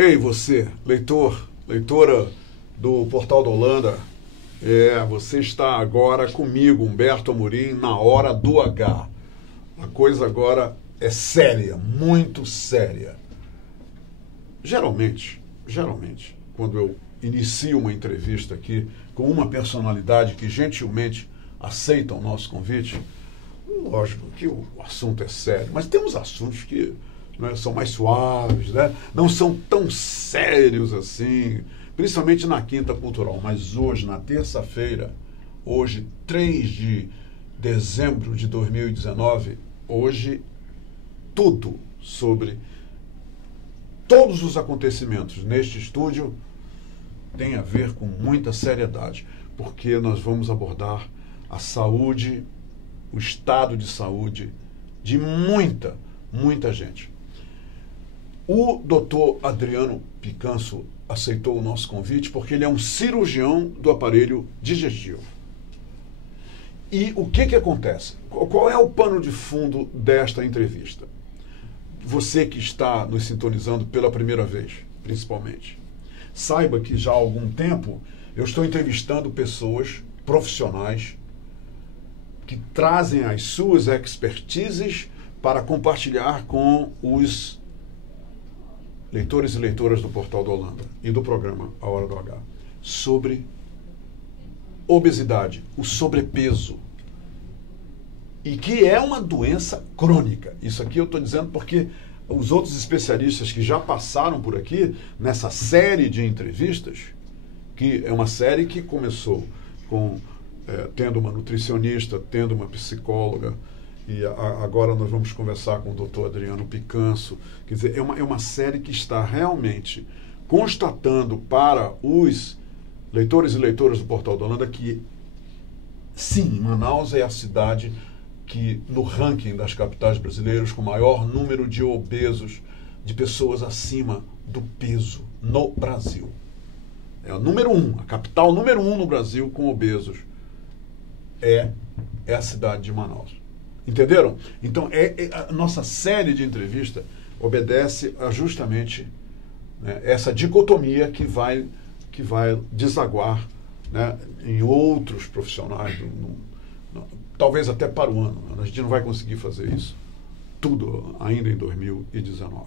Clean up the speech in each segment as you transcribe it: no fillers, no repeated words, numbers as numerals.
Ei, você, leitor, leitora do Portal da Holanda, você está agora comigo, Humberto Amorim, na Hora do H. A coisa agora é séria, muito séria. Geralmente, quando eu inicio uma entrevista aqui com uma personalidade que gentilmente aceita o nosso convite, lógico que o assunto é sério, mas temos assuntos que são mais suaves, né? Não são tão sérios assim, principalmente na Quinta Cultural. Mas hoje, na terça-feira, hoje, 3 de dezembro de 2019, hoje, tudo sobre todos os acontecimentos neste estúdio tem a ver com muita seriedade, porque nós vamos abordar a saúde, o estado de saúde de muita gente. O doutor Adriano Picanso aceitou o nosso convite porque ele é um cirurgião do aparelho digestivo. E o que acontece? Qual é o pano de fundo desta entrevista? Você que está nos sintonizando pela primeira vez, principalmente, saiba que já há algum tempo eu estou entrevistando pessoas profissionais que trazem as suas expertises para compartilhar com os leitores e leitoras do Portal da Holanda e do programa A Hora do H sobre obesidade, o sobrepeso, e que é uma doença crônica. Isso aqui eu estou dizendo porque os outros especialistas que já passaram por aqui nessa série de entrevistas, que é uma série que começou com tendo uma nutricionista, tendo uma psicóloga, e agora nós vamos conversar com o doutor Adriano Picanso. Quer dizer, é uma série que está realmente constatando para os leitores e leitoras do Portal da Holanda que, sim, Manaus é a cidade que, no ranking das capitais brasileiras, com maior número de obesos, de pessoas acima do peso no Brasil. É a número 1, a capital número 1 no Brasil com obesos é a cidade de Manaus. Entenderam? Então, a nossa série de entrevista obedece a justamente, né, essa dicotomia que vai desaguar, né, em outros profissionais, talvez até para o ano. A gente não vai conseguir fazer isso tudo ainda em 2019.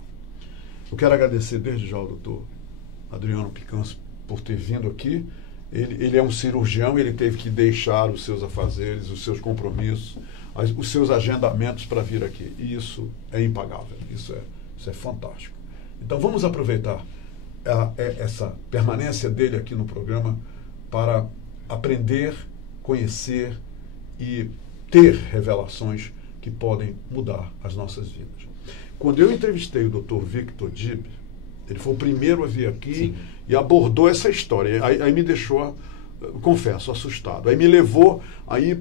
Eu quero agradecer desde já ao doutor Adriano Picanso por ter vindo aqui. Ele é um cirurgião, ele teve que deixar os seus afazeres, os seus compromissos, os seus agendamentos para vir aqui. E isso é impagável, isso é fantástico. Então vamos aproveitar essa permanência dele aqui no programa para aprender, conhecer e ter revelações que podem mudar as nossas vidas. Quando eu entrevistei o Dr. Victor Dib, ele foi o primeiro a vir aqui. Sim. E abordou essa história. Aí me deixou, confesso, assustado. Aí me levou a ir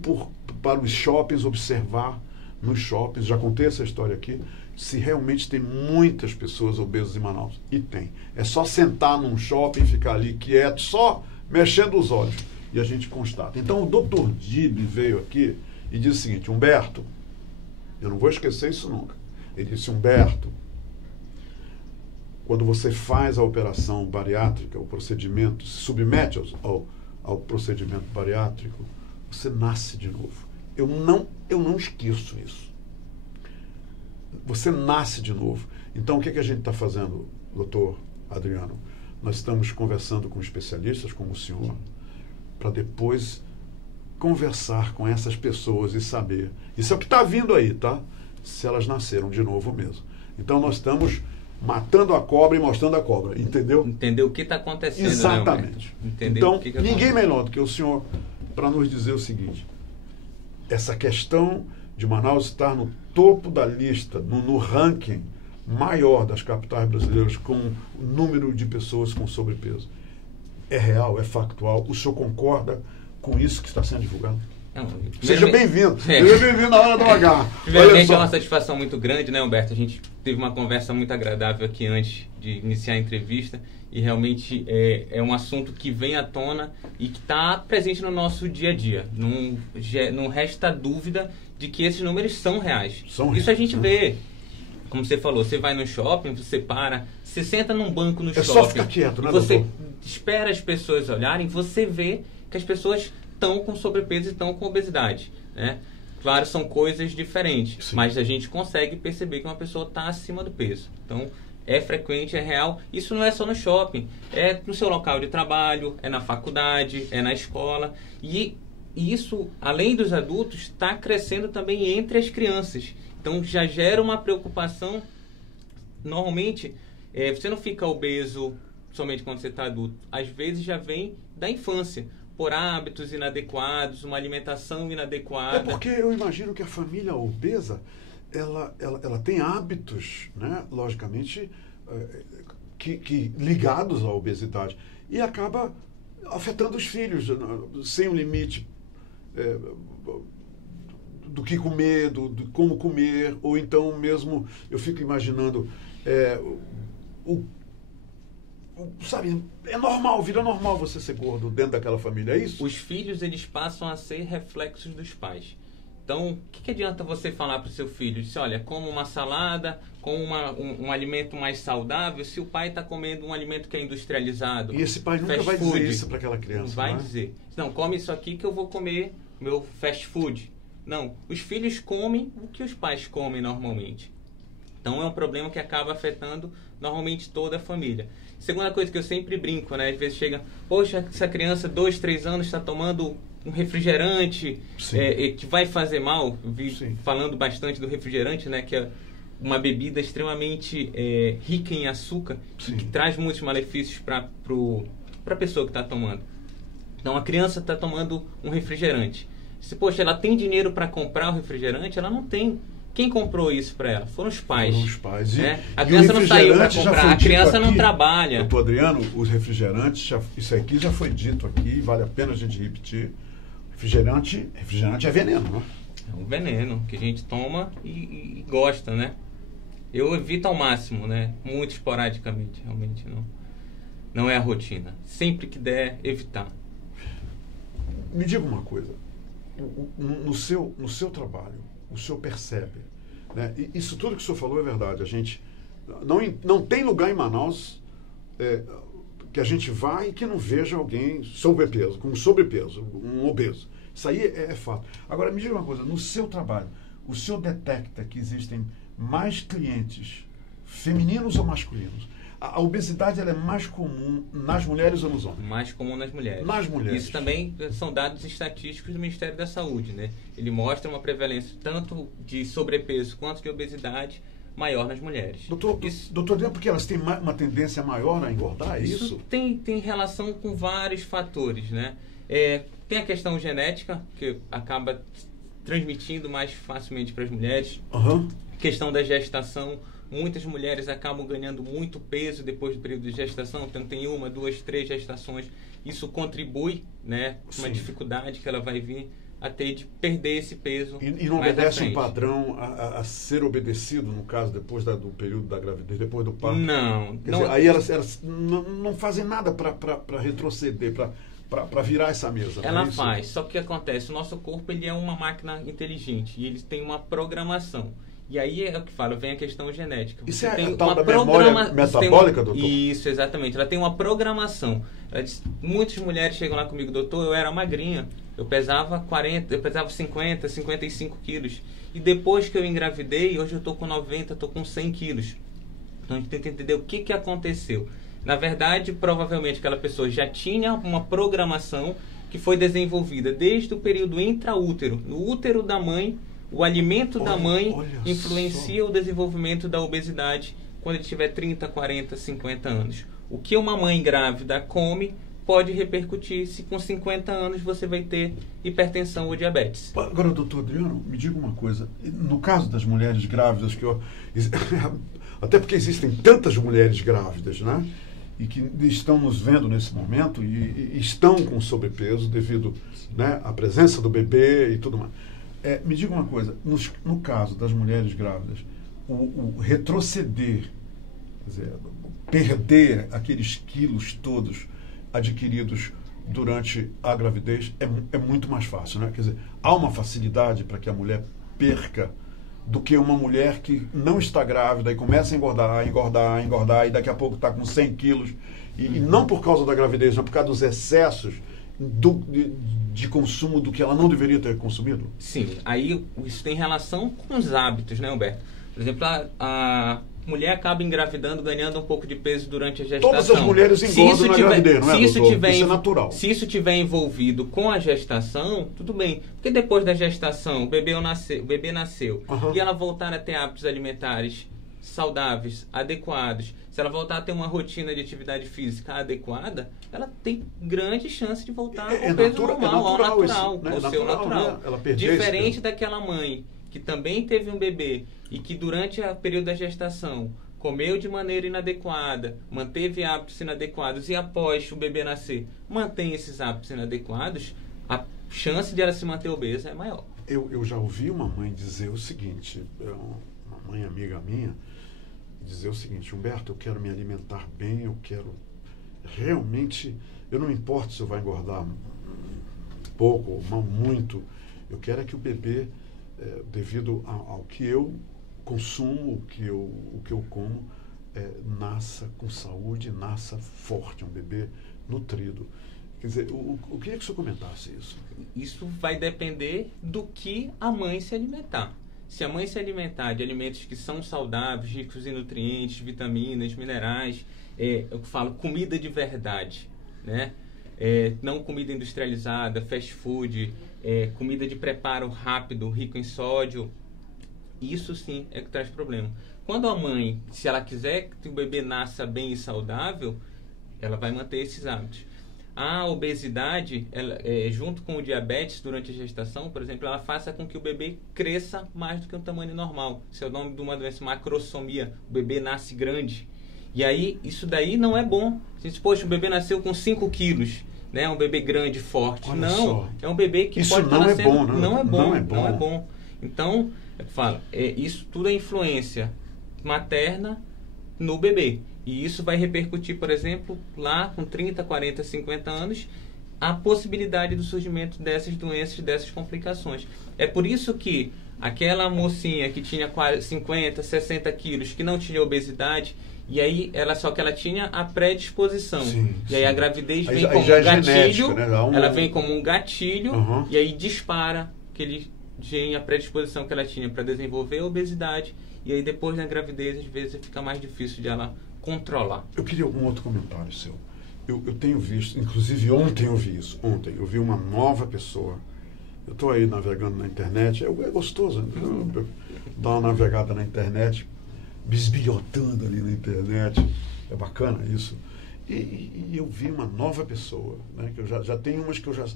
para os shoppings, observar nos shoppings, já contei essa história aqui, se realmente tem muitas pessoas obesas em Manaus. E tem. É só sentar num shopping, ficar ali quieto, só mexendo os olhos. E a gente constata. Então o Dr. Dib veio aqui e disse o seguinte: Humberto, eu não vou esquecer isso nunca. Ele disse: Humberto, quando você faz a operação bariátrica, o procedimento, se submete ao procedimento bariátrico, você nasce de novo. Eu não esqueço isso. Você nasce de novo. Então, o que a gente está fazendo, doutor Adriano? Nós estamos conversando com especialistas como o senhor, para depois conversar com essas pessoas e saber. Isso é o que está vindo aí, tá? Se elas nasceram de novo mesmo. Então, nós estamos matando a cobra e mostrando a cobra, entendeu? Entendeu o que está acontecendo. Exatamente. Né, então, ninguém melhor do que o senhor para nos dizer o seguinte: essa questão de Manaus estar no topo da lista, no ranking maior das capitais brasileiras com o número de pessoas com sobrepeso, é real, é factual? O senhor concorda com isso que está sendo divulgado? Não, seja bem-vindo. Seja bem-vindo na Hora do H. Primeiramente, é uma satisfação muito grande, né, Humberto? A gente teve uma conversa muito agradável aqui antes de iniciar a entrevista e realmente é um assunto que vem à tona e que está presente no nosso dia a dia. Não resta dúvida de que esses números são reais. Isso a gente vê. Como você falou, você vai no shopping, você para, você senta num banco no shopping. É só ficar quieto, né, você doutor? espera as pessoas olharem, você vê que as pessoas estão com sobrepeso e estão com obesidade, né? Claro, são coisas diferentes, Sim. mas a gente consegue perceber que uma pessoa está acima do peso. Então, é frequente, é real. Isso não é só no shopping, é no seu local de trabalho, é na faculdade, é na escola. E isso, além dos adultos, está crescendo também entre as crianças. Então, já gera uma preocupação. Normalmente, você não fica obeso somente quando você está adulto. Às vezes já vem da infância, por hábitos inadequados, uma alimentação inadequada. É porque eu imagino que a família obesa, ela tem hábitos, né, logicamente, que ligados à obesidade. E acaba afetando os filhos, sem um limite do que comer, de como comer, ou então mesmo, eu fico imaginando, sabe, é normal, vira normal você ser gordo dentro daquela família, é isso? Os filhos, eles passam a ser reflexos dos pais. Então, o que adianta você falar para o seu filho? Diz, olha, como uma salada, com um alimento mais saudável, se o pai está comendo um alimento que é industrializado. E esse pai nunca vai dizer isso para aquela criança. Não vai dizer. Não, come isso aqui que eu vou comer meu fast food. Não, os filhos comem o que os pais comem normalmente. Então, é um problema que acaba afetando normalmente toda a família. Segunda coisa que eu sempre brinco, né? Às vezes chega, poxa, essa criança, 2, 3 anos, está tomando um refrigerante que vai fazer mal. Eu vi falando bastante do refrigerante, né? Que é uma bebida extremamente rica em açúcar, que traz muitos malefícios para a pessoa que está tomando. Então, a criança está tomando um refrigerante. Se, poxa, ela tem dinheiro para comprar o refrigerante, ela não tem. Quem comprou isso para ela? Foram os pais. Foram os pais. A criança não saiu para comprar, a criança não trabalha. Doutor Adriano, os refrigerantes, isso aqui já foi dito aqui, vale a pena a gente repetir. Refrigerante é veneno, né? É um veneno que a gente toma e gosta, né? Eu evito ao máximo, né? Muito esporadicamente, realmente não é a rotina. Sempre que der, evitar. Me diga uma coisa. No seu trabalho, o senhor percebe, né? Isso tudo que o senhor falou é verdade. A gente não tem lugar em Manaus que a gente vá e que não veja alguém com sobrepeso, um obeso. Isso aí é fato. Agora, me diga uma coisa, no seu trabalho, o senhor detecta que existem mais clientes femininos ou masculinos? A obesidade ela é mais comum nas mulheres ou nos homens? Mais comum nas mulheres. Nas mulheres. Isso também são dados estatísticos do Ministério da Saúde, né? Ele mostra uma prevalência tanto de sobrepeso quanto de obesidade maior nas mulheres. Doutor, é porque elas têm uma tendência maior a engordar, é isso? Isso tem relação com vários fatores, né? Tem a questão genética, que acaba transmitindo mais facilmente para as mulheres. Questão da gestação. Muitas mulheres acabam ganhando muito peso depois do período de gestação, então tem 1, 2, 3 gestações. Isso contribui, né, com uma dificuldade que ela vai vir a ter de perder esse peso. E não obedece um padrão a ser obedecido, no caso, depois do período da gravidez, depois do parto? Não. Quer dizer, aí elas não fazem nada para retroceder, para virar essa mesa. Ela faz, só que o que acontece? O nosso corpo ele é uma máquina inteligente e ele tem uma programação. E aí é o que fala, vem a questão genética. Isso é a tal da memória metabólica, doutor? Isso, exatamente. Ela tem uma programação. Muitas mulheres chegam lá comigo, doutor, eu era magrinha. Eu pesava 50, 55 quilos. E depois que eu engravidei, hoje eu estou com 90, estou com 100 quilos. Então a gente tenta entender o que aconteceu. Na verdade, provavelmente aquela pessoa já tinha uma programação que foi desenvolvida desde o período intraútero. No útero da mãe, o alimento da mãe influencia o desenvolvimento da obesidade quando ele tiver 30, 40, 50 anos. O que uma mãe grávida come pode repercutir se com 50 anos você vai ter hipertensão ou diabetes. Agora, doutor Adriano, me diga uma coisa. No caso das mulheres grávidas, até porque existem tantas mulheres grávidas, né? E que estão nos vendo nesse momento e estão com sobrepeso devido, né, à presença do bebê e tudo mais. Me diga uma coisa, no caso das mulheres grávidas, o retroceder, quer dizer, perder aqueles quilos todos adquiridos durante a gravidez é muito mais fácil, né? Quer dizer, há uma facilidade para que a mulher perca do que uma mulher que não está grávida e começa a engordar, e daqui a pouco está com 100 quilos, e não por causa da gravidez, mas por causa dos excessos de consumo do que ela não deveria ter consumido? Sim, aí isso tem relação com os hábitos, né, Humberto? Por exemplo, a mulher acaba engravidando, ganhando um pouco de peso durante a gestação. Todas as mulheres engordam na gravidez, não é, doutor? Isso é natural. Se isso tiver envolvido com a gestação, tudo bem. Porque depois da gestação, o bebê nasceu e ela voltar a ter hábitos alimentares saudáveis, adequados, se ela voltar a ter uma rotina de atividade física adequada, ela tem grande chance de voltar ao peso normal, ao natural, ao seu natural. Né? Ela diferente daquela mãe que também teve um bebê e que durante o período da gestação comeu de maneira inadequada, manteve hábitos inadequados e após o bebê nascer mantém esses hábitos inadequados, a chance de ela se manter obesa é maior. Eu já ouvi uma mãe dizer o seguinte, uma mãe amiga minha, dizer o seguinte: Humberto, eu quero me alimentar bem, eu quero realmente, eu não me importo se eu vou engordar pouco ou muito, eu quero é que o bebê, devido ao que eu consumo, o que eu como, nasça com saúde, nasça forte, um bebê nutrido. Quer dizer, eu queria que o senhor comentasse isso. Isso vai depender do que a mãe se alimentar. Se a mãe se alimentar de alimentos que são saudáveis, ricos em nutrientes, vitaminas, minerais, eu falo comida de verdade, né? Não comida industrializada, fast food, comida de preparo rápido, rico em sódio, isso sim é que traz problema. Quando a mãe, se ela quiser que o bebê nasça bem e saudável, ela vai manter esses hábitos. A obesidade, junto com o diabetes durante a gestação, por exemplo, ela faça com que o bebê cresça mais do que o tamanho normal. Isso é o nome de uma doença, macrosomia. O bebê nasce grande. E aí, isso daí não é bom. Você diz, poxa, o bebê nasceu com 5 quilos, né? Um bebê grande, forte. Olha não, só. é um bebê que isso pode estar nascendo... Bom, né? Não é bom, não é bom. Não é bom. Então, eu falo, isso tudo é influência materna no bebê. E isso vai repercutir, por exemplo, lá com 30, 40, 50 anos, a possibilidade do surgimento dessas doenças, dessas complicações. É por isso que aquela mocinha que tinha 50, 60 quilos, que não tinha obesidade, e aí só que ela tinha a predisposição. Sim, e aí a gravidez vem aí como já um gatilho, genético, né? ela vem como um gatilho, e aí dispara aquele gene, a predisposição que ela tinha para desenvolver a obesidade, e aí depois da gravidez, às vezes, fica mais difícil de ela controlar. Eu queria um outro comentário seu. Eu tenho visto, inclusive ontem eu vi isso. Ontem eu vi uma nova pessoa. Eu estou aí navegando na internet. É gostoso, né? Dar uma navegada na internet, bisbilhotando ali na internet. É bacana isso. E eu vi uma nova pessoa, né? Que eu já tenho umas que eu já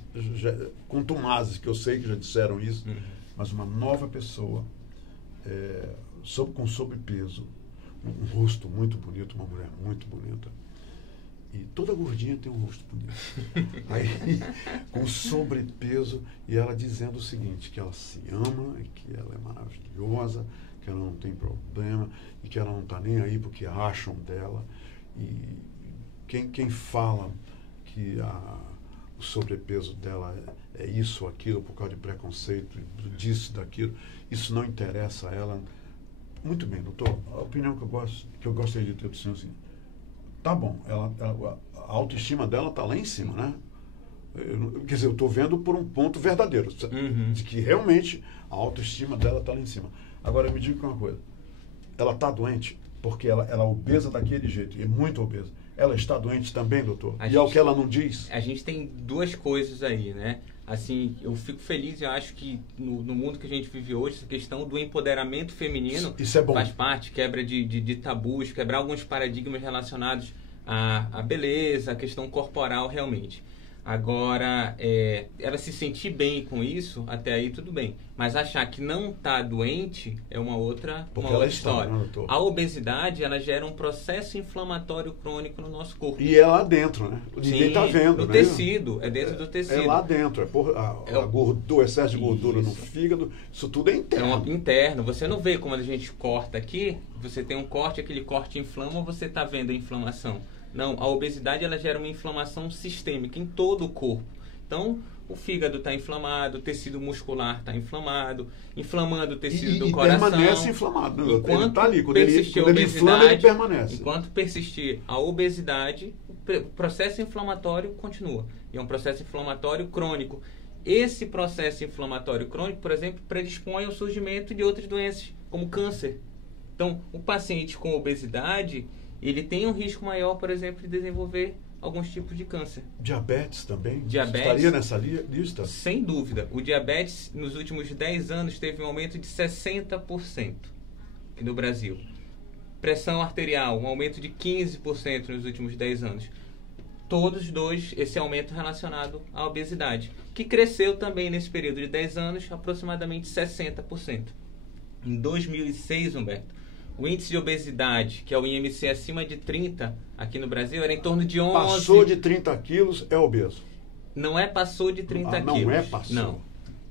contumazes, que eu sei que já disseram isso, mas uma nova pessoa com sobrepeso, um rosto muito bonito, uma mulher muito bonita. E toda gordinha tem um rosto bonito. Aí, com sobrepeso, e ela dizendo o seguinte, que ela se ama, e que ela é maravilhosa, que ela não tem problema, e que ela não está nem aí porque acham dela. E quem fala que o sobrepeso dela é isso ou aquilo, por causa de preconceito, disso, daquilo, isso não interessa a ela. Muito bem, doutor. A opinião que eu gostaria de ter do senhor, assim, tá bom, a autoestima dela está lá em cima, né? Quer dizer, eu estou vendo por um ponto verdadeiro, de que realmente a autoestima dela está lá em cima. Agora, me diga uma coisa, ela está doente porque ela é obesa daquele jeito, e é muito obesa. Ela está doente também, doutor? É o que ela não diz? A gente tem duas coisas aí, né? Assim, eu fico feliz e acho que no mundo que a gente vive hoje, essa questão do empoderamento feminino isso é bom. Faz parte, quebra de tabus, quebrar alguns paradigmas relacionados à beleza, à questão corporal realmente. Agora, ela se sentir bem com isso, até aí tudo bem. Mas achar que não está doente é uma outra história. A obesidade, ela gera um processo inflamatório crônico no nosso corpo. E é lá dentro, né? Ninguém está vendo, no né? tecido, dentro do tecido. É lá dentro. O excesso de gordura no fígado, isso tudo é interno. É interno. Você não vê como a gente corta aqui, você tem um corte, aquele corte inflama, você está vendo a inflamação. Não, a obesidade ela gera uma inflamação sistêmica em todo o corpo. Então, o fígado está inflamado, o tecido muscular está inflamado, inflamando o tecido do coração. E permanece inflamado. Né? Enquanto ele está ali. Quando ele inflama, ele permanece. Enquanto persistir a obesidade, o processo inflamatório continua. E é um processo inflamatório crônico. Esse processo inflamatório crônico, por exemplo, predispõe ao surgimento de outras doenças, como câncer. Então, o paciente com obesidade, ele tem um risco maior, por exemplo, de desenvolver alguns tipos de câncer. Diabetes também? Diabetes, estaria nessa lista? Sem dúvida. O diabetes, nos últimos 10 anos, teve um aumento de 60% aqui no Brasil. Pressão arterial, um aumento de 15% nos últimos 10 anos. Todos dois, esse aumento relacionado à obesidade, que cresceu também nesse período de 10 anos, aproximadamente 60%. Em 2006, Humberto, o índice de obesidade, que é o IMC acima de 30, aqui no Brasil, era em torno de 11... Passou de 30 quilos, é obeso. Não é passou de 30 quilos. Não é passou. Não.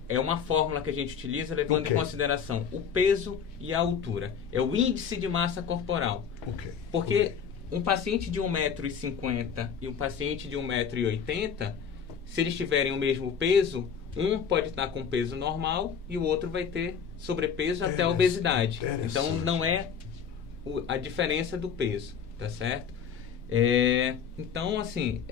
É uma fórmula que a gente utiliza levando em consideração o peso e a altura. É o índice de massa corporal. Porque um paciente de 1,50 m e um paciente de 1,80 m, se eles tiverem o mesmo peso, um pode estar com peso normal e o outro vai ter sobrepeso até a obesidade. Então, não é a diferença do peso, tá certo? Então, assim,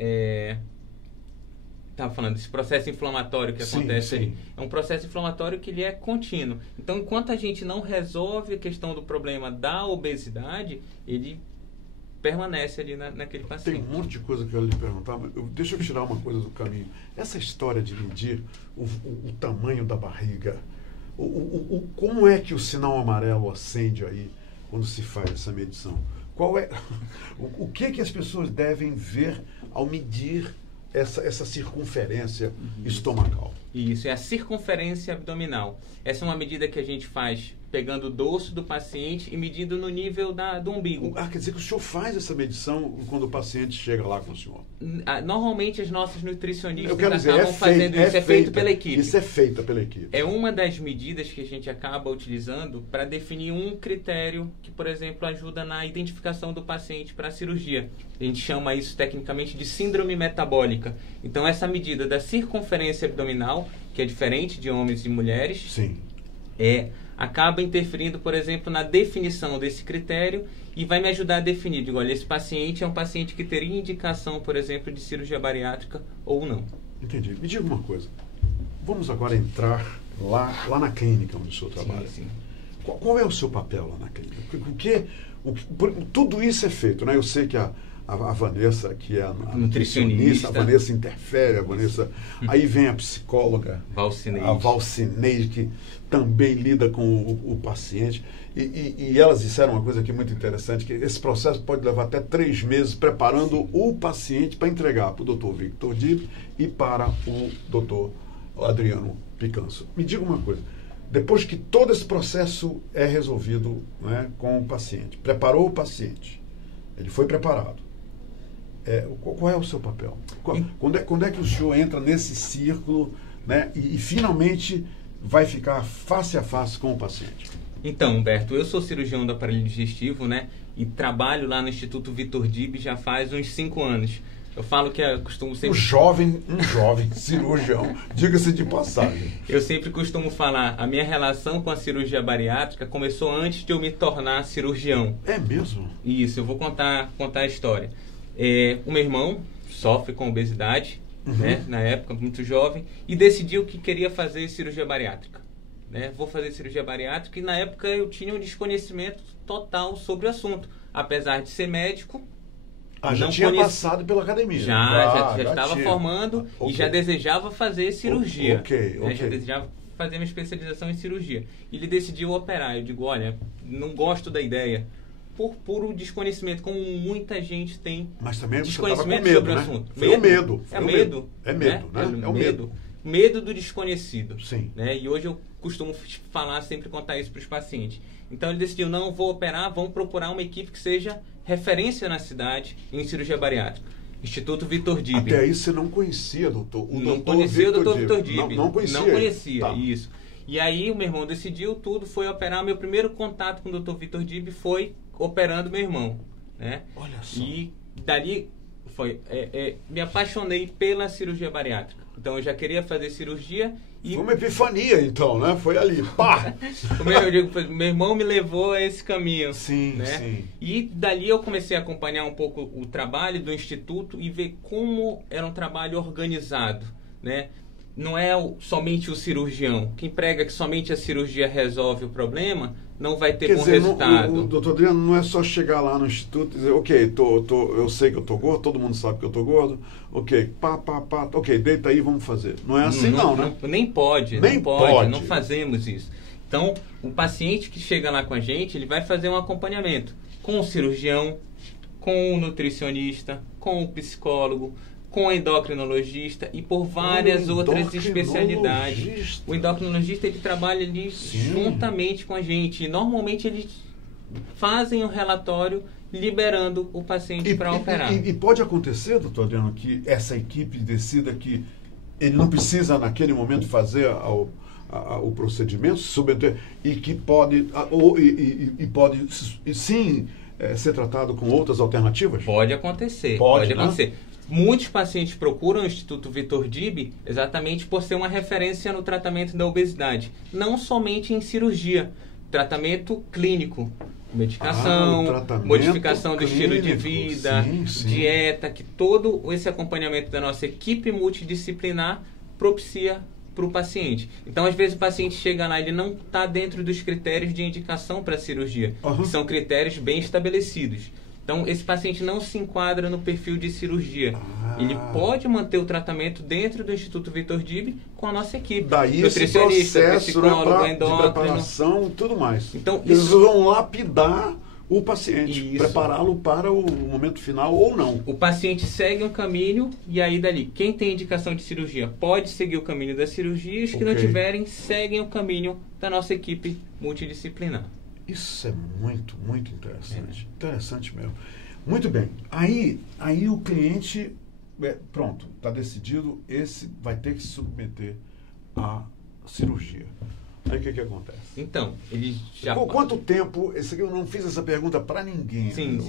estava falando desse processo inflamatório que acontece aí. É um processo inflamatório que ele é contínuo. Então, enquanto a gente não resolve a questão do problema da obesidade, ele permanece ali naquele paciente. Tem um monte de coisa que eu ia lhe perguntar, mas deixa eu tirar uma coisa do caminho. Essa história de medir o tamanho da barriga, como é que o sinal amarelo acende aí quando se faz essa medição? Qual é o que as pessoas devem ver ao medir essa circunferência estomacal? Isso, é a circunferência abdominal. Essa é uma medida que a gente faz pegando o dorso do paciente e medindo no nível do umbigo. Quer dizer que o senhor faz essa medição quando o paciente chega lá com o senhor? Normalmente as nossas nutricionistas acabam fazendo isso. É feito pela equipe. Isso é feito pela equipe. É uma das medidas que a gente acaba utilizando para definir um critério que, por exemplo, ajuda na identificação do paciente para a cirurgia. A gente chama isso tecnicamente de síndrome metabólica. Então, essa medida da circunferência abdominal, que é diferente de homens e mulheres, acaba interferindo, por exemplo, na definição desse critério e vai me ajudar a definir, olha, esse paciente é um paciente que teria indicação, por exemplo, de cirurgia bariátrica ou não. Entendi. Me diga uma coisa. Vamos agora entrar lá na clínica onde o senhor trabalha. Sim. Qual é o seu papel lá na clínica? Tudo isso é feito, né? Eu sei que a Vanessa, que é a nutricionista, a Vanessa interfere, a Vanessa... Aí vem a psicóloga, a Valcineide, que também lida com o paciente. E elas disseram uma coisa aqui muito interessante, que esse processo pode levar até 3 meses preparando o paciente para entregar para o Dr. Victor Dib e para o Dr. Adriano Picanso. Me diga uma coisa. Depois que todo esse processo é resolvido, né, com o paciente, preparou o paciente, ele foi preparado, qual é o seu papel? Quando é que o senhor entra nesse círculo, né, e finalmente vai ficar face a face com o paciente? Então, Humberto, eu sou cirurgião do aparelho digestivo, né, e trabalho lá no Instituto Victor Dib já faz uns 5 anos. Eu falo que eu costumo sempre... Um jovem cirurgião, diga-se de passagem. Eu sempre costumo falar, a minha relação com a cirurgia bariátrica começou antes de eu me tornar cirurgião. É mesmo? Isso, eu vou contar a história. O meu irmão sofre com obesidade, né, na época, muito jovem, e decidiu que queria fazer cirurgia bariátrica. Né? Vou fazer cirurgia bariátrica, e na época eu tinha um desconhecimento total sobre o assunto. Apesar de ser médico... já tinha passado pela academia. Já estava formando e já desejava fazer cirurgia. Já desejava fazer uma especialização em cirurgia. E ele decidiu operar. Eu digo, olha, não gosto da ideia. Por puro desconhecimento, como muita gente tem. Mas também desconhecimento medo, sobre né? o assunto. Foi medo. É medo, né? É o medo. Medo do desconhecido. Sim. Né? E hoje eu costumo falar, sempre contar isso para os pacientes. Então ele decidiu, não vou operar, vamos procurar uma equipe que seja referência na cidade em cirurgia bariátrica. Instituto Victor Dib. Até aí você não conhecia, doutor? Não conhecia o doutor Victor Dib. Não conhecia. Não conhecia, tá. Isso. E aí o meu irmão decidiu tudo, foi operar. Meu primeiro contato com o doutor Victor Dib foi operando meu irmão. Né? Olha só. E dali Me apaixonei pela cirurgia bariátrica. Então, eu já queria fazer cirurgia e... Foi uma epifania, então, né? Foi ali, pá! Meu irmão me levou a esse caminho. Sim, né? sim. E dali eu comecei a acompanhar um pouco o trabalho do Instituto e ver como era um trabalho organizado, né? Não é somente o cirurgião. Quem prega que somente a cirurgia resolve o problema, não vai ter bom resultado. O doutor Adriano não é só chegar lá no instituto e dizer, ok, eu sei que eu tô gordo, todo mundo sabe que eu tô gordo, ok, ok, deita aí, vamos fazer. Não é assim não, né? Nem pode, não fazemos isso. Então, o paciente que chega lá com a gente, ele vai fazer um acompanhamento com o cirurgião, com o nutricionista, com o psicólogo, com o endocrinologista e por várias outras especialidades. O endocrinologista, ele trabalha ali juntamente com a gente. E normalmente eles fazem um relatório liberando o paciente para operar. E pode acontecer, doutor Adriano, que essa equipe decida que ele não precisa naquele momento fazer o procedimento, submeter, e que pode sim ser tratado com outras alternativas? Pode acontecer. Pode acontecer. Muitos pacientes procuram o Instituto Vitor Dibbe exatamente por ser uma referência no tratamento da obesidade. Não somente em cirurgia, tratamento clínico, medicação, modificação do estilo de vida, dieta, que todo esse acompanhamento da nossa equipe multidisciplinar propicia para o paciente. Então, às vezes, o paciente chega lá, ele não está dentro dos critérios de indicação para a cirurgia, que são critérios bem estabelecidos. Então, esse paciente não se enquadra no perfil de cirurgia. Ele pode manter o tratamento dentro do Instituto Vitor Dibbe com a nossa equipe. Daí nutricionista, psicólogo, endócrino, de preparação e tudo mais. Então, eles vão lapidar o paciente, prepará-lo para o momento final ou não. O paciente segue um caminho e aí dali, quem tem indicação de cirurgia pode seguir o caminho da cirurgia e os que não tiverem, seguem o caminho da nossa equipe multidisciplinar. Isso é muito, muito interessante. Interessante mesmo. Muito bem. Aí o cliente, pronto, está decidido, esse vai ter que se submeter à cirurgia. Aí o que acontece? Então, ele já... Quanto tempo, esse aqui eu não fiz essa pergunta para ninguém. Sim.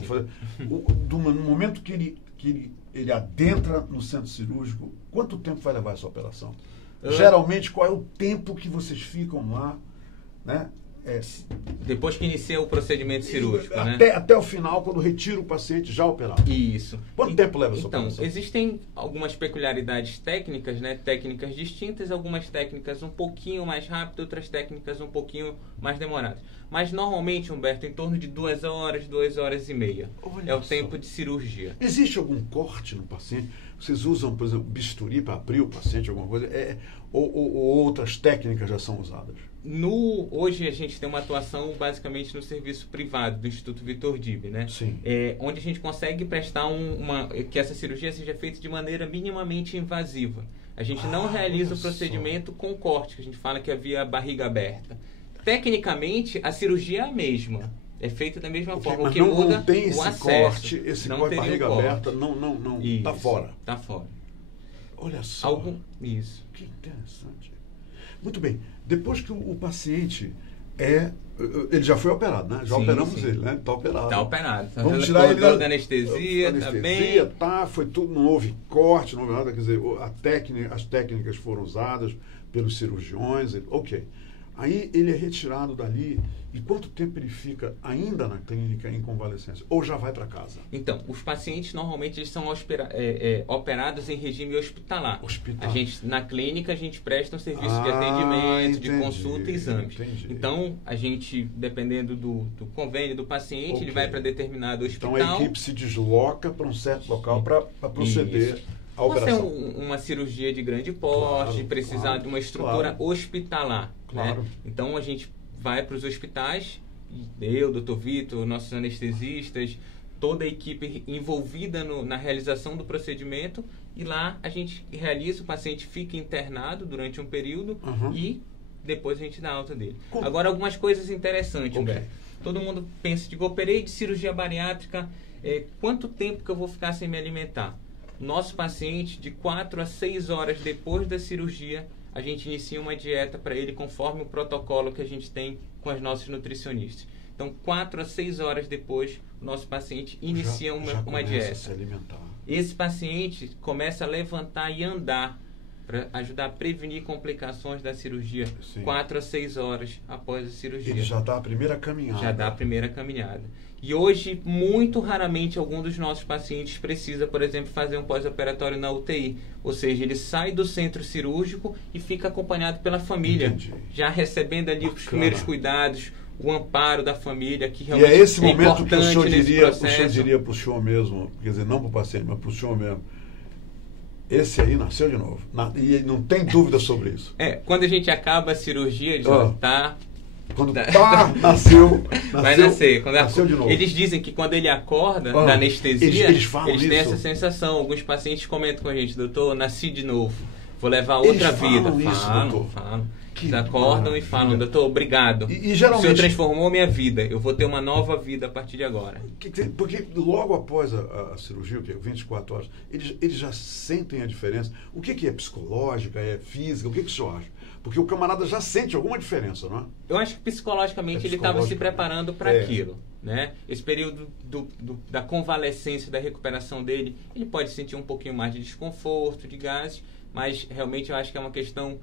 No momento que ele adentra no centro cirúrgico, quanto tempo vai levar essa operação? Geralmente, qual é o tempo que vocês ficam lá, né? Depois que inicia o procedimento cirúrgico, né? Até o final, quando retira o paciente já operado. Isso. Quanto tempo leva essa operação? Então, existem algumas peculiaridades técnicas, né? Técnicas distintas, algumas técnicas um pouquinho mais rápidas, outras técnicas um pouquinho mais demoradas. Mas normalmente, Humberto, em torno de 2 horas, 2 horas e meia. É o tempo de cirurgia. Existe algum corte no paciente? Vocês usam, por exemplo, bisturi para abrir o paciente, alguma coisa? Ou outras técnicas já são usadas? Hoje a gente tem uma atuação basicamente no serviço privado do Instituto Vitor Dibbe, né? Sim. Onde a gente consegue prestar que essa cirurgia seja feita de maneira minimamente invasiva. A gente não realiza o procedimento com corte, que a gente fala que é via barriga aberta. Tecnicamente, a cirurgia é a mesma. É feita da mesma forma. Mas o que muda não tem esse o acesso. corte, esse corte barriga aberta, não está fora. Está fora. Olha só. Isso. Que interessante. Muito bem. Depois que o paciente ele já foi operado, né? Já operamos ele, né? Está operado. Está operado. Vamos tirar ele da anestesia, anestesia, foi tudo, não houve corte, não houve nada, quer dizer, as técnicas foram usadas pelos cirurgiões, ok. Aí ele é retirado dali, e quanto tempo ele fica ainda na clínica em convalescência? Ou já vai para casa? Então, os pacientes normalmente eles são operados em regime hospitalar. Na clínica a gente presta um serviço de atendimento, de consulta e exames. Então, a gente, dependendo do convênio do paciente, ele vai para determinado hospital. Então a equipe se desloca para um certo local para proceder a operação. Pode ser uma cirurgia de grande porte, de precisar de uma estrutura hospitalar. Claro. Né? Então a gente vai para os hospitais, eu, Dr. Vitor, nossos anestesistas, toda a equipe envolvida na realização do procedimento, e lá a gente realiza, o paciente fica internado durante um período e depois a gente dá alta dele. Agora, algumas coisas interessantes, Humberto. Todo mundo pensa, operei de cirurgia bariátrica, quanto tempo que eu vou ficar sem me alimentar? Nosso paciente, de 4 a 6 horas depois da cirurgia, a gente inicia uma dieta para ele conforme o protocolo que a gente tem com as nossas nutricionistas. Então, 4 a 6 horas depois, o nosso paciente inicia uma dieta. A se alimentar. Esse paciente começa a levantar e andar para ajudar a prevenir complicações da cirurgia. Sim. 4 a 6 horas após a cirurgia. Ele já dá a primeira caminhada. Já dá a primeira caminhada. E hoje, muito raramente, algum dos nossos pacientes precisa, por exemplo, fazer um pós-operatório na UTI. Ou seja, ele sai do centro cirúrgico e fica acompanhado pela família. Entendi. Já recebendo ali os primeiros cuidados, o amparo da família, que E realmente é esse momento que o senhor processo. diria para o senhor mesmo, quer dizer, não para o paciente, mas para o senhor mesmo, esse aí nasceu de novo. E não tem dúvida sobre isso. Quando a gente acaba a cirurgia, ele tá... Quando nasceu. Vai nascer. Nasceu de novo. Eles dizem que quando ele acorda da anestesia, eles têm essa sensação. Alguns pacientes comentam com a gente: doutor, nasci de novo. Vou levar outra vida. Falam. Eles acordam e falam: doutor, obrigado. E geralmente, o senhor transformou minha vida. Eu vou ter uma nova vida a partir de agora. Porque logo após a cirurgia, que é 24 horas, eles já sentem a diferença. O que é psicológica, é física? O que o senhor acha? Porque o camarada já sente alguma diferença, não é? Eu acho que psicologicamente ele estava se preparando para aquilo. Né? Esse período da convalescência, da recuperação dele, ele pode sentir um pouquinho mais de desconforto, de gases, mas realmente eu acho que é uma questão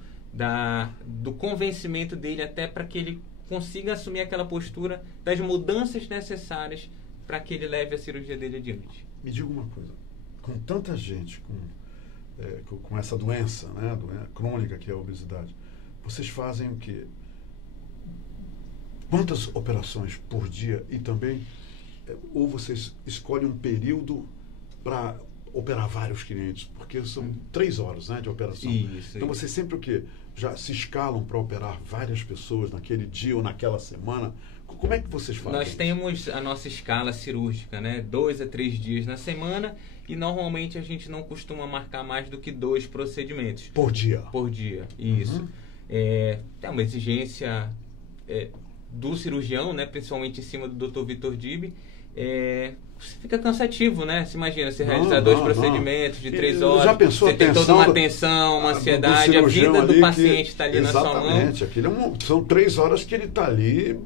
do convencimento dele até para que ele consiga assumir aquela postura das mudanças necessárias para que ele leve a cirurgia dele adiante. Me diga uma coisa, com tanta gente com essa doença, né, crônica que é a obesidade, vocês fazem o quê? Quantas operações por dia? E também, ou vocês escolhem um período para operar vários clientes? Porque são 3 horas, né, de operação. Isso, então vocês sempre o quê? Já se escalam para operar várias pessoas naquele dia ou naquela semana? Como é que vocês fazem? Nós temos a nossa escala cirúrgica, né? 2 a 3 dias na semana, e normalmente a gente não costuma marcar mais do que 2 procedimentos. Por dia? Por dia, isso. É uma exigência do cirurgião, né? Principalmente em cima do Dr. Vitor Dib. Fica cansativo, né? Você imagina, você realizar 2 procedimentos de 3 horas, já pensou, você tem toda uma tensão, uma ansiedade, a vida do paciente está ali na sua mão. Exatamente, são 3 horas que ele está ali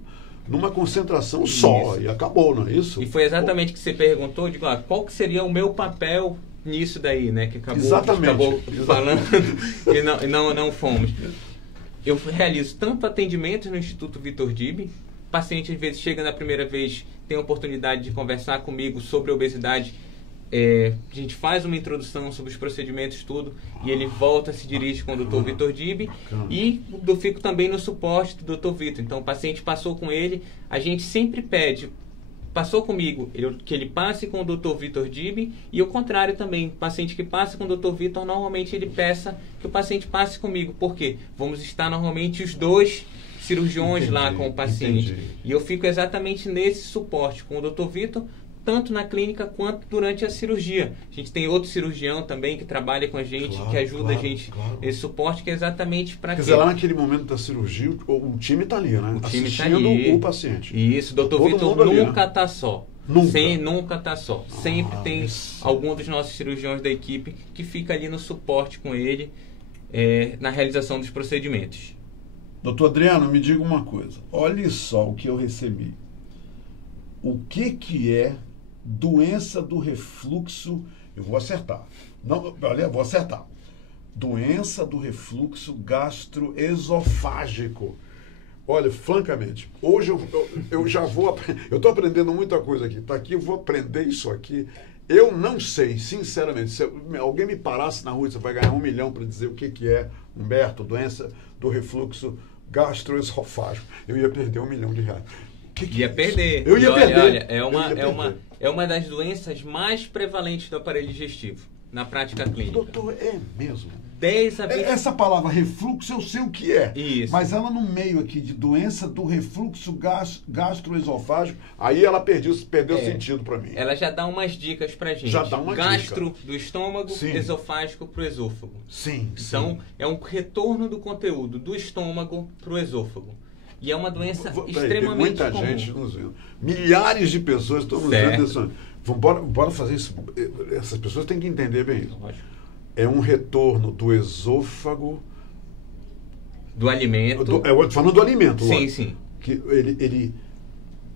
numa concentração só, e acabou, não é isso? E foi exatamente o que você perguntou, de qual que seria o meu papel nisso daí, né? Que acabou falando e não fomos. Eu realizo tanto atendimentos no Instituto Vitor Dib. O paciente às vezes chega na primeira vez, tem a oportunidade de conversar comigo sobre obesidade. A gente faz uma introdução sobre os procedimentos, tudo, e ele volta, se dirige com o Dr. Vitor Dib, e eu fico também no suporte do Dr. Vitor. Então, o paciente passou com ele, a gente sempre pede, passou comigo, que ele passe com o Dr. Vitor Dib, e o contrário também, o paciente que passa com o Dr. Vitor, normalmente ele peça que o paciente passe comigo, porque vamos estar normalmente os 2 cirurgiões lá com o paciente. E eu fico exatamente nesse suporte com o Dr. Vitor, tanto na clínica quanto durante a cirurgia. A gente tem outro cirurgião também que trabalha com a gente, que ajuda a gente nesse suporte, que é exatamente para... Quer dizer, lá naquele momento da cirurgia, o time está ali, né? O time está ali. O paciente. Isso, o Dr. Vitor nunca está só. Nunca está só. Sempre tem algum dos nossos cirurgiões da equipe que fica ali no suporte com ele na realização dos procedimentos. Doutor Adriano, me diga uma coisa. Olha só o que eu recebi. O que é doença do refluxo? Eu vou acertar. Não, olha, vou acertar. Doença do refluxo gastroesofágico. Olha, francamente, hoje eu já vou... Eu estou aprendendo muita coisa aqui. Está aqui, eu vou aprender isso aqui. Eu não sei, sinceramente, se alguém me parasse na rua, você vai ganhar 1 milhão para dizer o que é, Humberto, doença do refluxo gastroesofágico. Eu ia perder R$1 milhão. Ia perder. Eu ia perder. Olha, é uma das doenças mais prevalentes do aparelho digestivo na prática clínica. Doutor, é mesmo? 10 a 20... Essa palavra refluxo eu sei o que é. Isso. Mas ela no meio aqui de doença do refluxo gastroesofágico, aí ela perdeu sentido para mim. Ela já dá umas dicas pra gente. Já dá uma Gastro dica. Do estômago, Sim. Esofágico pro esôfago. Sim. Então, é um retorno do conteúdo do estômago pro esôfago. E é uma doença extremamente comum. Muita gente nos vendo. Milhares de pessoas estão nos vendo isso. Bora fazer isso. Essas pessoas têm que entender bem isso. Lógico. É um retorno do esôfago... Do alimento. Falando do alimento. Sim, lógico, sim. Que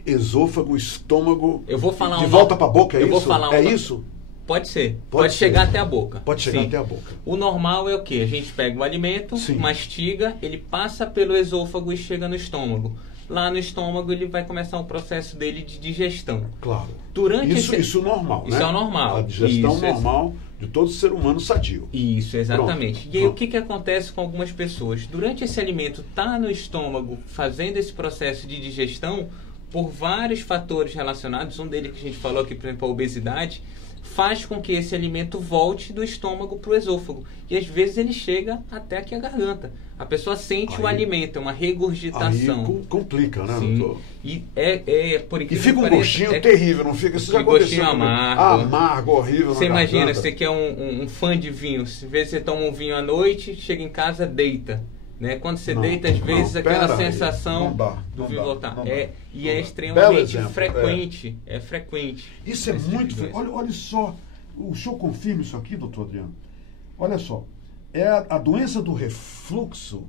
esôfago, estômago, Eu vou falar de volta para a boca, é eu isso? vou falar é uma... isso? Pode ser. Pode Pode ser. chegar até a boca. Pode chegar Sim. até a boca. O normal é o quê? A gente pega o alimento, Sim. mastiga, ele passa pelo esôfago e chega no estômago. Lá no estômago ele vai começar o processo dele de digestão. Claro. Durante Isso normal, Isso né? é o normal. A digestão Isso, normal de todo ser humano sadio. Isso, exatamente. Pronto, E aí pronto. o que acontece com algumas pessoas? Durante esse alimento tá no estômago fazendo esse processo de digestão, por vários fatores relacionados, um deles que a gente falou aqui, por exemplo, a obesidade, faz com que esse alimento volte do estômago para o esôfago. E às vezes ele chega até aqui a garganta. A pessoa sente o alimento, é uma regurgitação. Aí complica, né, Sim. doutor? E por E incrível fica que um pareça, gostinho terrível, não fica? Isso já gostinho aconteceu comigo. amargo. Amargo, horrível. Você na imagina, garganta. você que é um fã de vinho, às vezes você toma um vinho à noite, chega em casa, deita. Né? Quando você Não, deita, às vezes, aquela pera aí. Não do dá, vinho voltar. E dá. é Belo extremamente exemplo, frequente. É frequente. Isso é esse tipo muito de frequente. doença. Olha só, o senhor confirma isso aqui, doutor Adriano? Olha só, a doença do refluxo,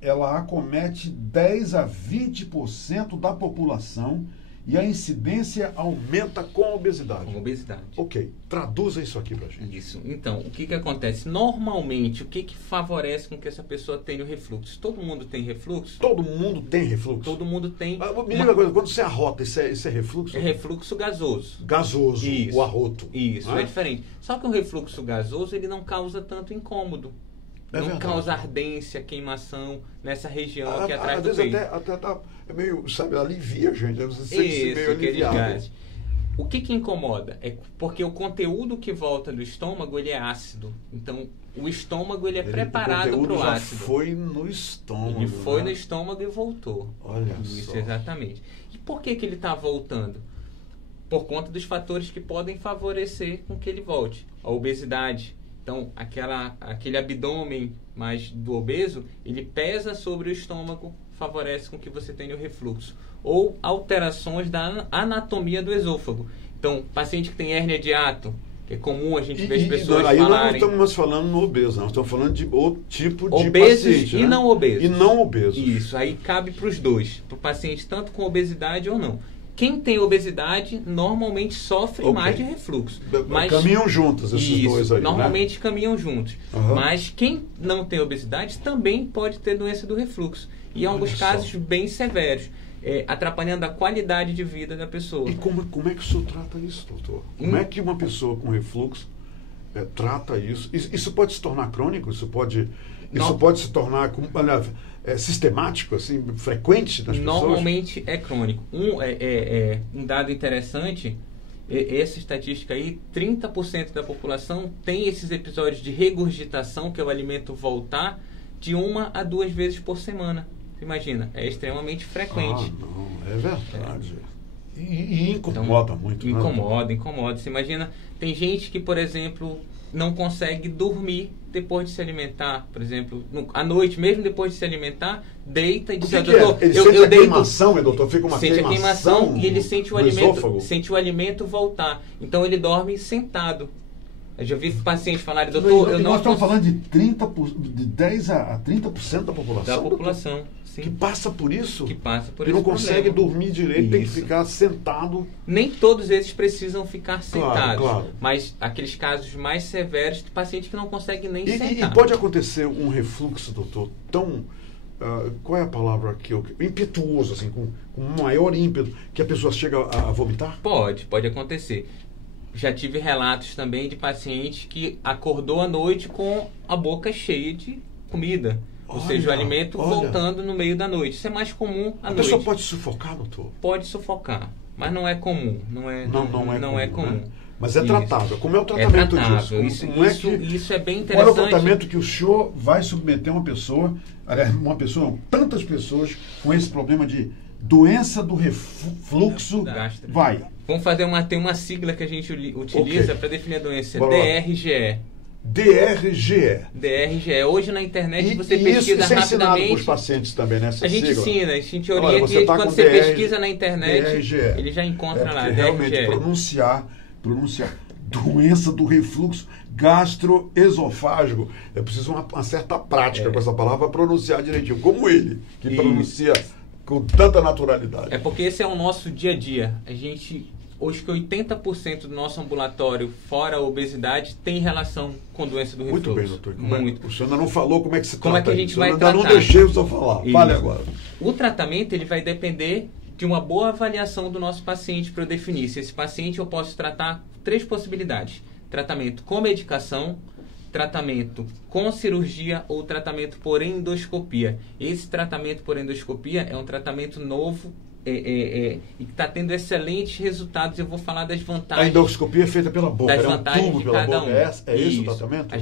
ela acomete 10 a 20% da população e a incidência aumenta com a obesidade. Com obesidade. Ok, traduza isso aqui pra gente. Isso. Então, o que acontece? Normalmente, o que favorece com que essa pessoa tenha o refluxo? Todo mundo tem refluxo? Todo mundo tem refluxo? Todo mundo tem. Me diga uma coisa, quando você arrota, isso é refluxo? É refluxo gasoso. Gasoso, Isso. o arroto. Isso, não é diferente. Só que o refluxo gasoso, ele não causa tanto incômodo. É não verdade. causa ardência, queimação nessa região aqui atrás Às do vezes peito. até tá meio, sabe, alivia a gente. Você sente-se Isso, meio aquele aliviado. gás. O que incomoda? É porque o conteúdo que volta do estômago, ele é ácido. Então, o estômago, ele é preparado o para o já ácido. foi no estômago. Ele foi né? no estômago e voltou. Olha Isso, só. exatamente. E por que ele está voltando? Por conta dos fatores que podem favorecer com que ele volte. A obesidade. Então, aquele abdômen mais do obeso, ele pesa sobre o estômago, favorece com que você tenha o refluxo. Ou alterações da anatomia do esôfago. Então, paciente que tem hérnia de hiato, que é comum a gente ver as pessoas aí falarem... nós não estamos mais falando no obeso, nós estamos falando de outro tipo de Obesos paciente. e né? não obesos. E não obesos. Isso, aí cabe para os dois. Para o paciente tanto com obesidade ou não. Quem tem obesidade normalmente sofre Ok. mais de refluxo. Mas Caminham juntos esses isso, dois aí, normalmente né? caminham juntos. Aham. Mas quem não tem obesidade também pode ter doença do refluxo. E em Olha alguns só. casos bem severos, atrapalhando a qualidade de vida da pessoa. E como é que o senhor trata isso, doutor? Como é que uma pessoa com refluxo trata isso? Isso pode se tornar crônico? Isso pode se tornar sistemático, assim, frequente nas pessoas? Normalmente é crônico. Um dado interessante, essa estatística aí, 30% da população tem esses episódios de regurgitação, que é o alimento voltar, de 1 a 2 vezes por semana. Você imagina, é extremamente frequente. Não, é verdade. E incomoda muito, né? Incomoda. Você imagina, tem gente que, por exemplo, não consegue dormir depois de se alimentar, por exemplo, à noite, mesmo depois de se alimentar, deita e diz, doutor, Ele eu sente a deito, queimação, doutor? Fica uma sente a queimação e ele sente esôfago. sente o alimento voltar. Então ele dorme sentado. Eu já vi pacientes falarem, doutor, eu não Nós estamos falando de 10 a 30% da população? da população, sim. Que passa por isso? Que passa por que esse não consegue problema. dormir direito, tem que Isso. ficar sentado. Nem todos esses precisam ficar sentados. Claro. Mas aqueles casos mais severos de paciente que não consegue nem E sentar. pode acontecer um refluxo, doutor, tão... qual é a palavra aqui? Impetuoso, assim, com maior ímpeto, que a pessoa chega a vomitar? Pode acontecer. Já tive relatos também de paciente que acordou à noite com a boca cheia de comida. Ou seja, o alimento voltando no meio da noite. Isso é mais comum à noite. A pessoa pode sufocar, doutor? Pode sufocar, mas não é comum. Não é comum. Né? Mas é tratável. Como é o É tratamento tratável. disso? Isso é bem Qual é interessante. o tratamento que o senhor vai submeter uma pessoa, tantas pessoas com esse problema de doença do refluxo? Vai. Vamos tem uma sigla que a gente utiliza para definir a doença, DRGE. DRGE. Hoje na internet você pesquisa isso é ensinado para os rapidamente. pacientes também nessa A gente sigla? ensina, a gente orienta e quando você pesquisa na internet, ele já encontra lá. Realmente, pronunciar doença do refluxo gastroesofágico. É preciso uma certa prática com essa palavra para pronunciar direitinho, como ele, que pronuncia com tanta naturalidade. É porque esse é o nosso dia a dia. A gente, hoje que 80% do nosso ambulatório, fora a obesidade, tem relação com doença do refluxo. Muito bem, doutor. Muito. O senhor ainda não falou como é que se trata. Como é que a gente vai ainda tratar? não deixei o senhor falar. Isso. Fale agora. O tratamento ele vai depender de uma boa avaliação do nosso paciente para eu definir se esse paciente eu posso tratar 3 possibilidades. Tratamento com medicação, tratamento com cirurgia ou tratamento por endoscopia. Esse tratamento por endoscopia é um tratamento novo e que está tendo excelentes resultados. Eu vou falar das vantagens. A endoscopia é feita pela boca, das vantagens tubo de pela cada boca. um. É esse o tratamento? A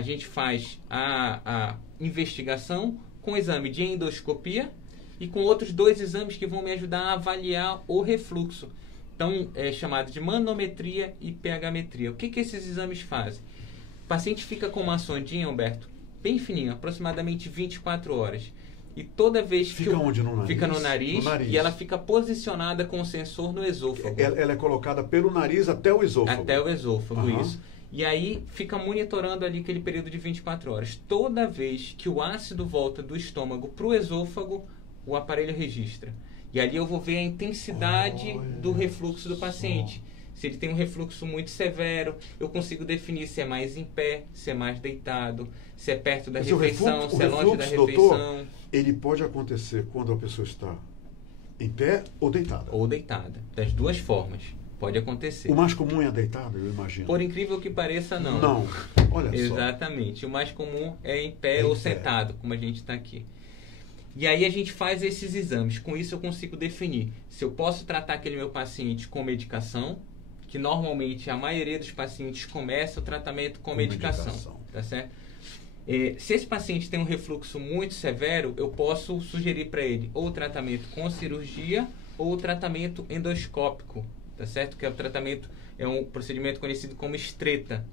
gente faz a investigação com exame de endoscopia e com outros 2 exames que vão me ajudar a avaliar o refluxo. Então, é chamado de manometria e pH-metria. O que esses exames fazem? O paciente fica com uma sondinha, Humberto, bem fininha, aproximadamente 24 horas. E toda vez que... Fica onde? No nariz? Fica no nariz, e ela fica posicionada com o sensor no esôfago. Ela é colocada pelo nariz até o esôfago? Até o esôfago, isso. E aí fica monitorando ali aquele período de 24 horas. Toda vez que o ácido volta do estômago para o esôfago, o aparelho registra. E ali eu vou ver a intensidade do refluxo do paciente. Se ele tem um refluxo muito severo, eu consigo definir se é mais em pé, se é mais deitado, se é perto da refeição, se é longe da refeição. Doutor, ele pode acontecer quando a pessoa está em pé ou deitada? Ou deitada. Das 2 formas. Pode acontecer. O mais comum é deitado, eu imagino. Por incrível que pareça, não. Não. Olha só. Exatamente. O mais comum é em pé ou sentado, como a gente está aqui. E aí a gente faz esses exames. Com isso eu consigo definir se eu posso tratar aquele meu paciente com medicação, que normalmente a maioria dos pacientes começa o tratamento com medicação. Tá certo? Se esse paciente tem um refluxo muito severo, eu posso sugerir para ele ou tratamento com cirurgia ou tratamento endoscópico, tá certo? Que é um procedimento conhecido como estreta.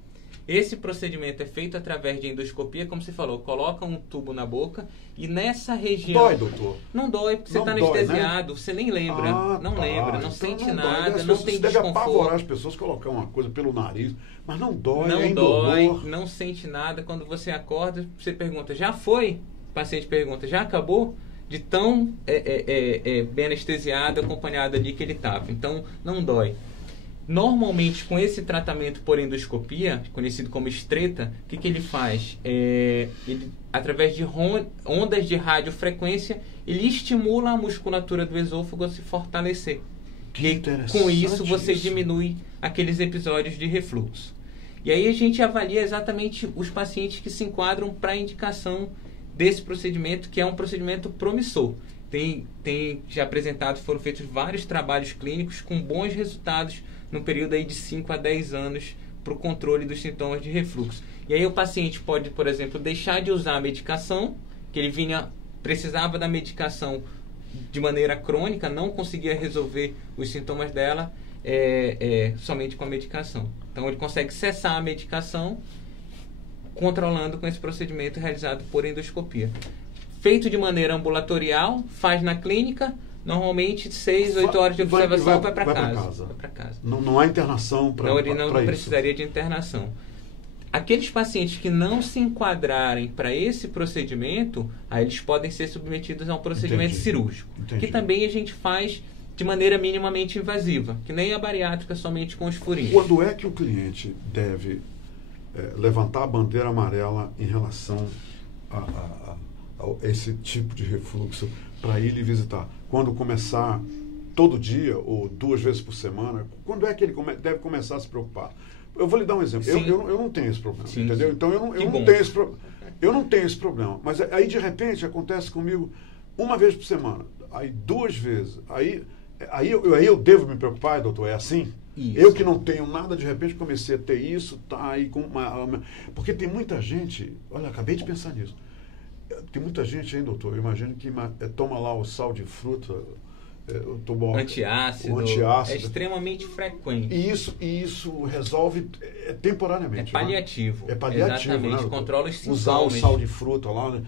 Esse procedimento é feito através de endoscopia, como você falou, coloca um tubo na boca e nessa região... Dói, doutor? Não dói, porque você está anestesiado, né? Você nem lembra, lembra, não sente nada, não tem desconforto. Deve apavorar as pessoas colocar uma coisa pelo nariz, mas não dói, não dói, não sente nada. Quando você acorda, você pergunta, já foi? O paciente pergunta, já acabou? De tão bem anestesiado, acompanhado ali que ele estava. Então, não dói. Normalmente, com esse tratamento por endoscopia, conhecido como estreta, o que ele faz? Ele, através de ondas de radiofrequência, ele estimula a musculatura do esôfago a se fortalecer. Que interessante. Com isso, você diminui aqueles episódios de refluxo. E aí a gente avalia exatamente os pacientes que se enquadram para a indicação desse procedimento, que é um procedimento promissor. Tem já apresentado, foram feitos vários trabalhos clínicos com bons resultados no período aí de 5 a 10 anos para o controle dos sintomas de refluxo. E aí o paciente pode, por exemplo, deixar de usar a medicação, que ele precisava da medicação de maneira crônica, não conseguia resolver os sintomas dela somente com a medicação. Então ele consegue cessar a medicação controlando com esse procedimento realizado por endoscopia. Feito de maneira ambulatorial, faz na clínica, normalmente 6, 8 horas de observação, vai para casa. Não há internação para isso? Não precisaria de internação. Aqueles pacientes que não se enquadrarem para esse procedimento, aí eles podem ser submetidos a um procedimento cirúrgico. Que também a gente faz de maneira minimamente invasiva, que nem a bariátrica, somente com os furinhos. Quando é que o cliente deve levantar a bandeira amarela em relação a esse tipo de refluxo para ir lhe visitar? Quando começar todo dia ou 2 vezes por semana? Quando é que ele deve começar a se preocupar? Eu vou lhe dar um exemplo. Eu não tenho esse problema, entendeu? Então eu não tenho esse problema. Mas aí de repente acontece comigo 1 vez por semana, aí 2 vezes. Aí eu devo me preocupar, doutor? É assim? Isso. Eu que não tenho nada, de repente comecei a ter isso, tá aí com porque tem muita gente, olha, acabei de pensar nisso. Tem muita gente aí, doutor, eu imagino que toma lá o sal de fruta, antiácido, é extremamente frequente. E isso resolve temporariamente. É paliativo. Né? É paliativo, exatamente, né? controla os sintomas. Usar o sal de fruta lá. Né?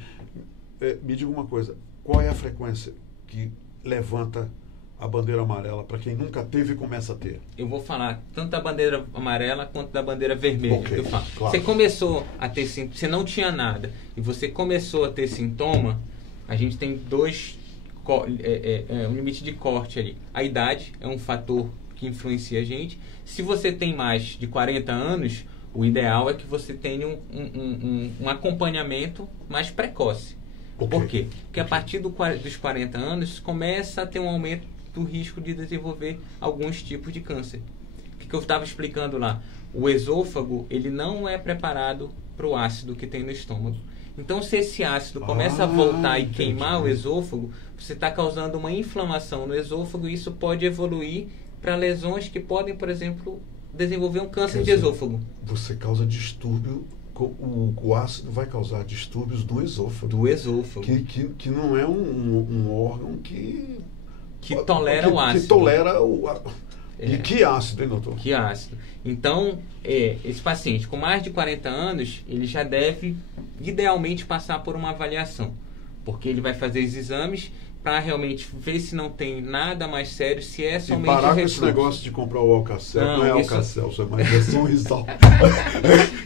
Me diga uma coisa, qual é a frequência que levanta a bandeira amarela para quem nunca teve e começa a ter? Eu vou falar tanto da bandeira amarela quanto da bandeira vermelha. Okay, eu falo. Claro. Você começou a ter você não tinha nada e você começou a ter sintoma, a gente tem 2 um limite de corte ali. A idade é um fator que influencia a gente. Se você tem mais de 40 anos, o ideal é que você tenha um acompanhamento mais precoce. Okay. Por quê? Porque a partir dos 40 anos começa a ter um aumento do risco de desenvolver alguns tipos de câncer. O que eu estava explicando lá? O esôfago, ele não é preparado para o ácido que tem no estômago. Então, se esse ácido começa a voltar e queimar o esôfago, você está causando uma inflamação no esôfago e isso pode evoluir para lesões que podem, por exemplo, desenvolver um câncer de esôfago. Você causa distúrbio, o ácido vai causar distúrbios do esôfago. Do esôfago. Que não é um órgão que tolera o ácido. Que tolera o E que ácido, hein, doutor? Que ácido. Então, esse paciente com mais de 40 anos, ele já deve, idealmente, passar por uma avaliação. Porque ele vai fazer os exames para realmente ver se não tem nada mais sério, se é somente parar com refluxo. esse negócio de comprar o Alka-Seltz, não é Alka-Seltz, mas é Sonrisal.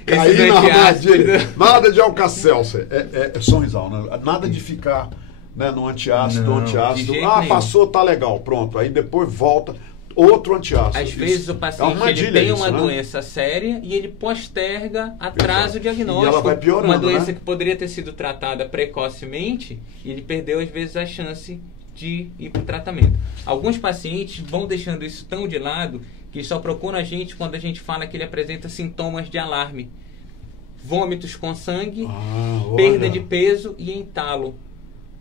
Esse Caí na armadilha. antiácido. Nada de Alka-Seltz, é Sonrisal, né? Nada de ficar, né, no antiácido, Não, antiácido. de jeito nenhum. Passou, tá legal, pronto. Aí depois volta outro antiácido. Às vezes o paciente ele tem uma doença séria e ele posterga, atrasa o diagnóstico. E ela vai piorando, uma doença, né? que poderia ter sido tratada precocemente, e ele perdeu às vezes a chance de ir para o tratamento. Alguns pacientes vão deixando isso tão de lado que só procuram a gente quando a gente fala que ele apresenta sintomas de alarme. Vômitos com sangue, perda de peso e entalo.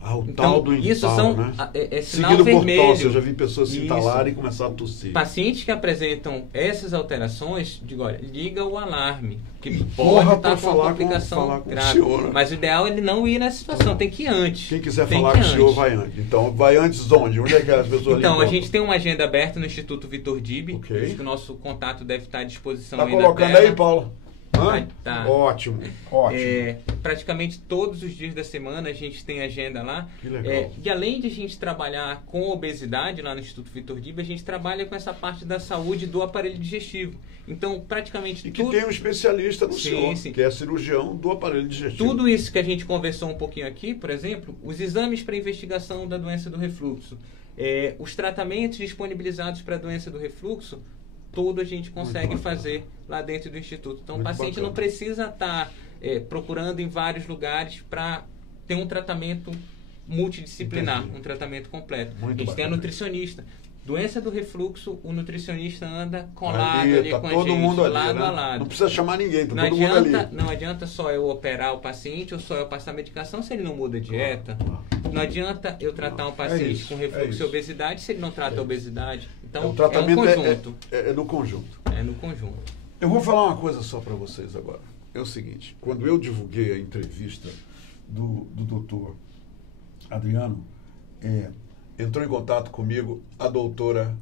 O Então, tal do entalo, isso são, né? Sinal seguido vermelho. por tosse, eu já vi pessoas se entalarem e começar a tossir. Pacientes que apresentam essas alterações, digo, olha, liga o alarme, que pode estar com uma complicação grave. Senhor, né? Mas o ideal é ele não ir nessa situação, tem que ir antes. Quem quiser falar com o senhor, vai antes. Então, vai antes onde? Onde é que as pessoas Então, a gente tem uma agenda aberta no Instituto Vitor Dib. Okay. Acho que o nosso contato deve estar à disposição. Tá colocando aí, Paulo? Tá. Ótimo. Praticamente todos os dias da semana a gente tem agenda lá. Que legal. E além de a gente trabalhar com obesidade lá no Instituto Vitor Dib, a gente trabalha com essa parte da saúde do aparelho digestivo. Então, praticamente E que tem um especialista no senhor, sim. que é cirurgião do aparelho digestivo. Tudo isso que a gente conversou um pouquinho aqui, por exemplo, os exames para investigação da doença do refluxo, os tratamentos disponibilizados para a doença do refluxo, tudo a gente consegue fazer lá dentro do Instituto. Então, o paciente não precisa estar procurando em vários lugares para ter um tratamento multidisciplinar, um tratamento completo. A gente tem a nutricionista. Doença do refluxo, o nutricionista anda colado ali com a gente, mundo ali, lado né? a lado. Não precisa chamar ninguém, tá Não todo mundo ali. Não adianta só eu operar o paciente ou só eu passar medicação se ele não muda a dieta. Não adianta eu tratar um paciente com refluxo e obesidade se ele não trata a obesidade. Então, o tratamento um conjunto. É no conjunto. É no conjunto. Eu vou falar uma coisa só para vocês agora. É o seguinte, quando eu divulguei a entrevista do doutor Adriano, entrou em contato comigo a doutora,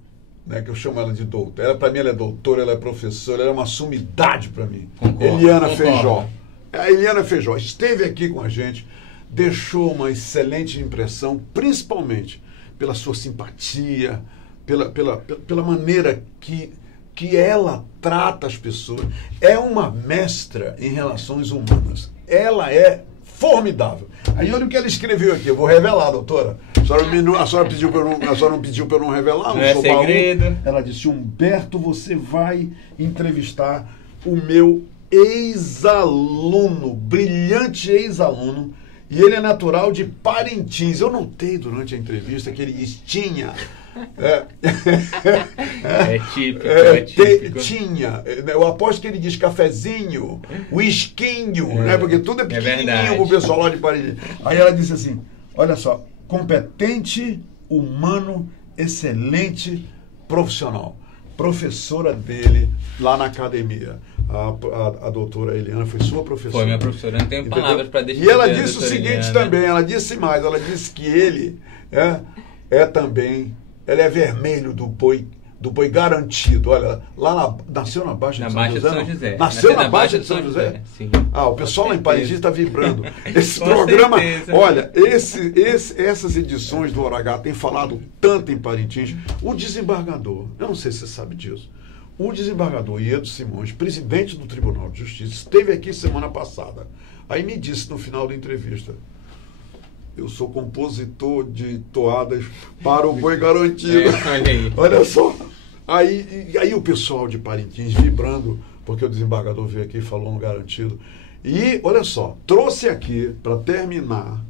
né, que eu chamo ela de doutora. Para mim ela é doutora, ela é professora, ela é uma sumidade para mim. Eliana Feijó. A Eliana Feijó esteve aqui com a gente, deixou uma excelente impressão, principalmente pela sua simpatia, pela maneira que ela trata as pessoas. É uma mestra em relações humanas. Ela é formidável. Aí olha o que ela escreveu aqui, eu vou revelar, doutora. A senhora não pediu para eu não revelar? Não é segredo. Ela disse: Humberto, você vai entrevistar o meu ex-aluno, brilhante ex-aluno, e ele é natural de Parintins. Eu notei durante a entrevista que ele tinha... típico. Tinha. Eu aposto que ele diz cafezinho, whiskinho, né? Porque tudo é pequenininho pro pessoal lá de Paris. Aí ela disse assim: olha só, competente, humano, excelente, profissional. Professora dele lá na academia. A doutora Eliana foi sua professora. Foi minha professora, não tenho palavras para deixar. E ela disse o seguinte também, ela disse mais, ela disse que ele também, ele é vermelho do boi garantido. Olha, nasceu na Baixa de São José. Nasceu na Baixa de São José? Sim. O pessoal lá em Parintins está vibrando. Esse programa, olha, essas edições do Hora H têm falado tanto em Parintins. O desembargador, eu não sei se você sabe disso, o desembargador Iedo Simões, presidente do Tribunal de Justiça, esteve aqui semana passada. Aí me disse no final da entrevista: eu sou compositor de toadas para o Boi Garantido. Olha aí. Olha só. Aí o pessoal de Parintins vibrando, porque o desembargador veio aqui e falou no Garantido. E, olha só, trouxe aqui, para terminar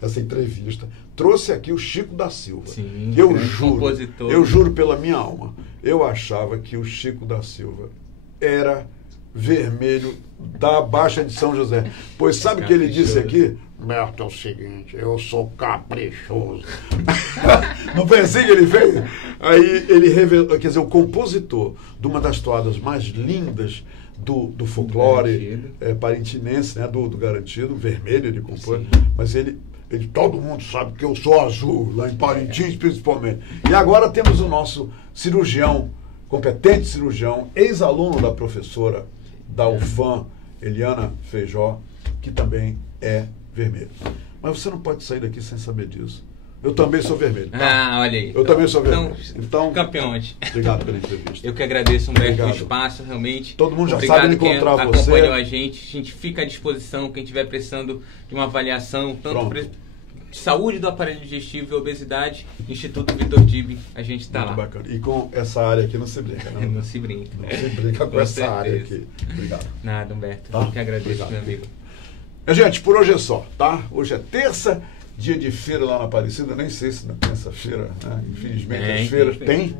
essa entrevista, trouxe aqui o Chico da Silva. Sim, eu juro pela minha alma, eu achava que o Chico da Silva era vermelho da Baixa de São José. Pois sabe o que ele disse aqui? Berto, é o seguinte, eu sou caprichoso. Não foi assim que ele fez? Aí ele revelou, quer dizer, o compositor de uma das toadas mais lindas do folclore parintinense, né, do Garantido, vermelho ele compôs, mas ele, todo mundo sabe que eu sou azul, lá em Parintins principalmente. E agora temos o nosso cirurgião, competente cirurgião, ex-aluno da professora da UFAM, Eliana Feijó, que também é vermelho. Mas você não pode sair daqui sem saber disso. Eu também sou vermelho. Tá? Olha aí. Eu também sou vermelho. Então, campeões. Obrigado pela entrevista. Eu que agradeço, Humberto, o espaço, realmente. Todo mundo já sabe encontrar você. Acompanhou a gente fica à disposição, quem estiver precisando de uma avaliação, tanto de saúde do aparelho digestivo e obesidade, Instituto Vitor Dib, a gente está lá. Bacana. E com essa área aqui não se brinca, não? Não se brinca. Não se brinca com essa área aqui. Obrigado. Nada, Humberto. Tá? Eu que agradeço, meu amigo. Gente, por hoje é só, tá? Hoje é terça, dia de feira lá na Aparecida. Nem sei se na terça-feira, né? Infelizmente, as feiras. Tem?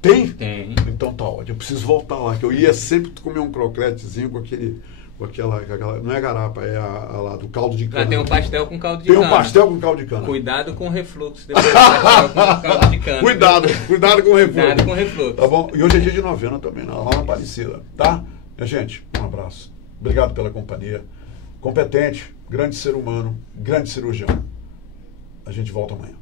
Tem. Então tá ótimo. Eu preciso voltar lá, que eu ia sempre comer um crocletezinho com aquela, não é garapa, é a lá do caldo de cana. Lá tem um pastel com caldo de cana. Tem um pastel com caldo de cana. Cuidado com o refluxo depois do pastel com caldo de cana. Cuidado com o refluxo. Cuidado com o refluxo. Tá bom? E hoje é dia de novena também, lá na Aparecida, tá? Minha gente, um abraço. Obrigado pela companhia. Competente, grande ser humano, grande cirurgião. A gente volta amanhã.